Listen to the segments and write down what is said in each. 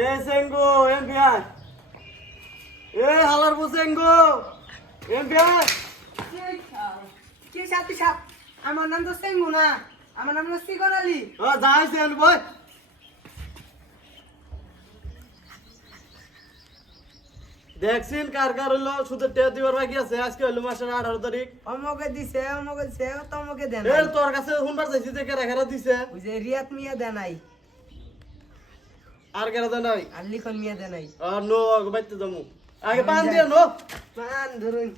এ সেঙ্গো MBI এ হালার বো সেঙ্গো MBI কি সাথী সাপ আমার নাম তো সেঙ্গু না আমার নাম হলো সিগন আলী যাইছেন বই দেখছেন কার কার হইলো শুধু টেয়া দিবার বাকি আছে আজকে হইলো মাসের 18 তারিখ অমকে দিছে তমকে দেন এ তোর কাছে শুনবার চাইছি যে কেরা কেরা দিছে ওই যে রিয়াত মিয়া দেন নাই আর কেরা দেন নাই আর লিখন মিয়া দেন নাই আর নো আগে বাইতে যামু আগে পান দিয়ে নো মান ধরুন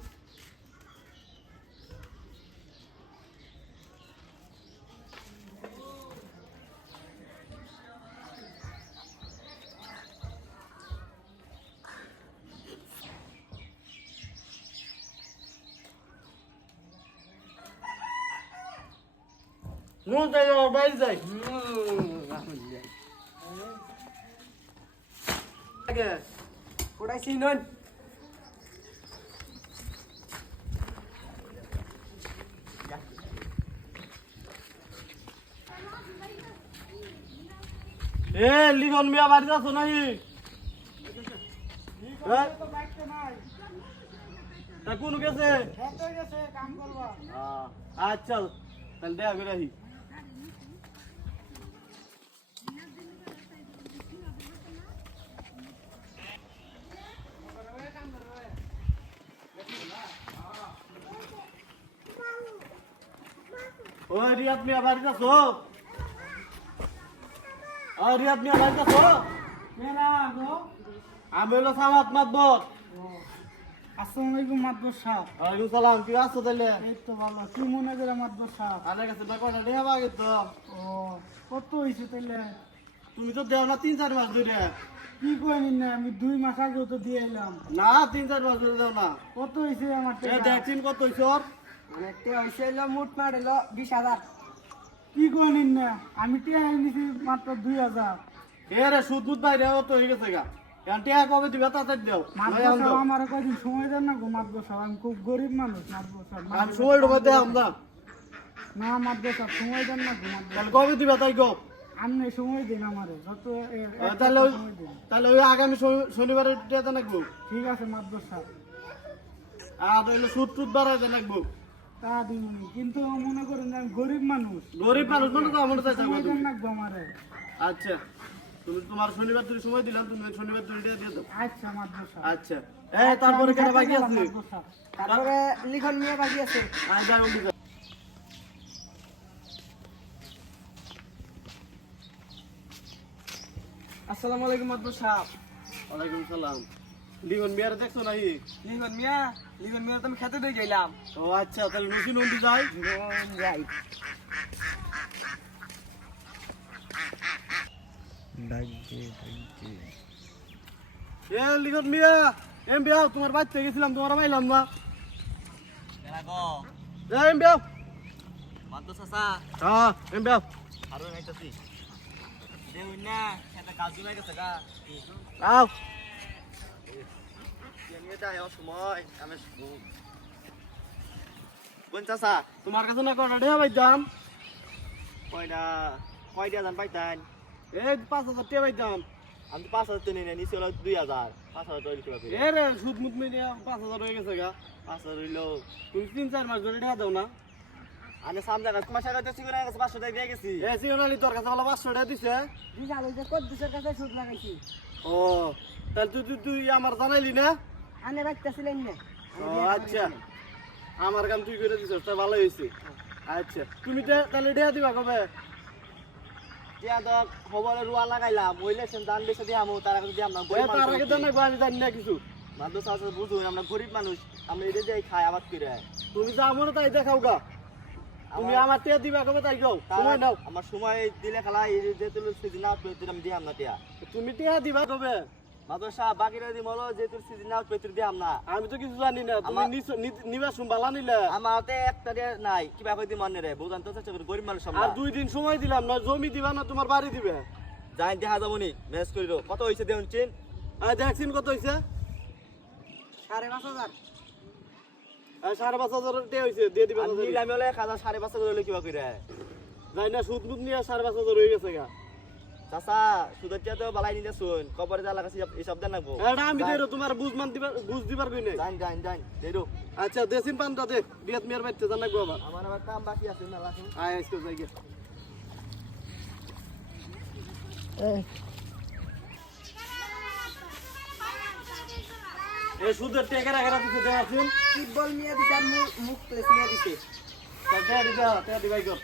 নো যাই আর বাইরে যাই আগে পড়াইছি নন এ লিখন মিয়া বাড়ি যাচ্ছ নাকি তা কোন গেছে আচ্ছা তাহলে দেখা করে আসি ও রিয়াদ মিয়া বাড়ি যাচ্ছ রিয়াদ মিয়া বাড়ি যাচ্ছ আমি হলো সামাত মাতবর আসসালামু আলাইকুম মাদবর সাহেব। ওয়ালাইকুম সালাম কি আছো তাহলে এই তো ভালো। কি মনে করে মাদবর সাহেব? আমার কাছে না কয়টা দেয়া বাগে তো ও কত হয়েছে তাহলে? তুমি তো দেও না 3-4 মাস ধরে কি করেন না আমি 2 মাস আগে তো দিয়ে এলাম। না 3-4 মাস ধরে দেও না কত হয়েছে আমার এ টাকা? দেখছিন কত হইছে ওর মানে তে হইছে হলো মোট মার হলো 20000 কি করেন না আমি টাকা নিছি মাত্র 2000। এ রে সুদ মুদ বাইরে তো হয়ে গেছে গা এখন টাকা কবে দিবে তাড়াতাড়ি দেও মাদবর সাহেব আমার কয়দিন সময় দেন না গো মাদবর সাহেব, আমি খুব গরিব মানুষ মাদবর সাহেব। আমি সময় ঢোকা দেখাম না না মাদবর সাহেব সময় দেন না গো মাদবর তাহলে কবে দিবে তাই গো আপনি সময় দিন আমারে যত তাহলে সময় দিন। তাহলে ওই আগামী শনিবারে টাকা নাকবো ঠিক আছে মাদবর সাহেব, আর হইলো সুদ টুদ বাড়াইতে নাকবো তা দিন কিন্তু মনে করেন যে আমি গরিব মানুষ, গরিব মানুষ মানে তো আমার চাইছে সময় দেন না গো আমারে। আচ্ছা তুমি তোমার শনিবার তুমি সময় দিলাম তুমি শনিবার তুমি টাকা দিয়ে দাও আচ্ছা মাদবর সাহেব। আচ্ছা এই তারপরে কেন বাকি আছে মাদবর সাহেব। তারপরে লিখন মিয়া বাকি আছে আর যাই হোক আসসালামু আলাইকুম মাদবর সাহেব। ওয়ালাইকুম সালাম লিখন মিয়ারে দেখছো নাকি লিখন মিয়া তো আমি খেতে দিয়ে গেলাম ও আচ্ছা তাহলে নসি নন্দি যাই যাই এ লিখন মিয়া এম বিয়া তোমার বাড়িতে গেছিলাম তোমার পাইলাম না এম বিয়া হ্যাঁ এম বিয়া আও তোমার কাছে না কটা টাকা পাইতাম এই 5,000 টাকা পাইতাম আমি 5,000 তে নিয়ে নিছি হলো 2,000 5,000 টাকা লিখে রাখি এ রে সুদ মুদ মিলিয়ে 5,000 হয়ে গেছে গা 5,000 হইলো তুমি 3-4 মাস ধরে টাকা দাও না আমি সামনে কাছে তোমার সাথে তো সিগনা কাছে 500 টাকা দিয়ে গেছি এ সিগনালি তোর কাছে বলা 500 টাকা দিছে দিশা লইতে কত দিশার কাছে সুদ লাগাইছি ও তাহলে তুই আমার জানাইলি না আনে রাখতেছিলেন না ও আচ্ছা আমার কাম তুই করে দিছিস তা ভালো হয়েছে আচ্ছা তুমি তাহলে টাকা দিবা কবে টিয়া দক খবরে রুয়া লাগাইলাম ওইলে সেন দান বেশি দিয়াম তার কাছে দিয়াম না এ তার আগে তো না আমি জানি না কিছু মাদ্রাসা সাথে বুঝুন আমরা গরিব মানুষ আমরা এদের যাই খাই আবাদ করে তুমি যা মনে তাই দেখাও গা তুমি আমার টাকা দিবা কবে তাই গাও সময় নাও আমার সময় দিলে খেলা এই যে তুই সিজন আউট পেতে আমি দিয়াম না টিয়া তুমি টাকা দিবা কবে মাদ্রাসা বাকিরা দি মলো যে তুই সিজন আউট পেতে দিয়াম না আমি তো কিছু জানি না তুমি নিবা শুনবালা নিলে আমাতে একটা দিয়ে নাই কিবা কই দি মনে রে বুঝান তো চেষ্টা করি গরিব মানুষ আর আমরা 2 দিন সময় দিলাম না জমি দিবা না তোমার বাড়ি দিবে যাই দেখা যাবনি ম্যাচ করিলো কত হইছে দেউন চিন আর দেখছিন কত হইছে 5,500 আর 5,500 টাকা হইছে দিয়ে দিবা আমি নিলাম হলে 1,500 5,500 করে কিবা কইরা যাই না সুদ মুদ নিয়ে 5,500 হয়ে গেছে গা চাচা সুদের টিয়া তো বালাই নিতে শুন কবরে যা লাগাছি এইসব দেন নাকবো এটা আমি দেরো তোমার বুঝ দিবার কই নাই যান যান যান দেরো আচ্ছা দেশিন পান্তা দে বিয়াত মিয়ার বাইতে জানাকবো আবার আমার আবার কাম বাকি আছে মেলা আছে আয় আজকে যাই গে এ সুদের টেকা রাখা দিতে দেওয়া আছেন টিবল মিয়া দিছে আর মুখ প্রেস মিয়া দিছে তা দেয়া দিবা তেয়া দিবাই কর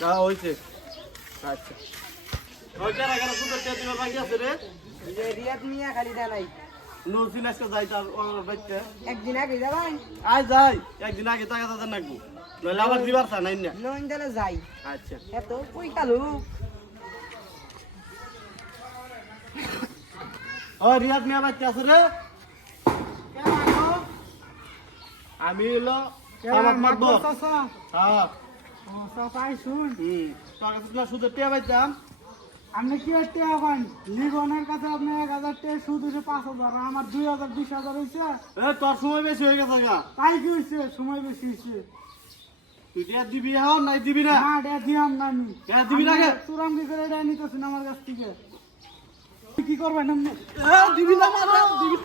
তা হইছে আচ্ছা ওই কেরা কেরা সুদের টেকা দিবার বাকি আছে রে এই যে রিয়াদ মিয়া খালি দেয় নাই নরসিন আজকে যাই তার বাইতে একদিন আগে যাবাই আয় যাই একদিন আগে টাকা দাদা নাকবো নইলে আবার দিবার চা নাই না নইন দিলে যাই আচ্ছা এত কই কালু ও রিয়াদ মিয়া বাইতে আছে রে আমি হলো আমার মাতবো চাচা হ্যাঁ ও চাচা আইসুন তোর কাছে না সুদের টেকা পাইতাম আপনি কি আর টেয়া পান লিগনের কাছে আপনি 1000 টাকা সুদ হচ্ছে 5000 আর আমার 2000 20000 হয়েছে এ তোর সময় বেশি হয়ে গেছে গা তাই কি হয়েছে সময় বেশি হয়েছে তুই টেকা দিবি এখন নাই দিবি না না এটা দিয়াম না আমি টেকা দিবি না কে তুরাম কি করে এটা নিতেছেন আমার কাছ থেকে কি করবেন আপনি দিবি না দিবি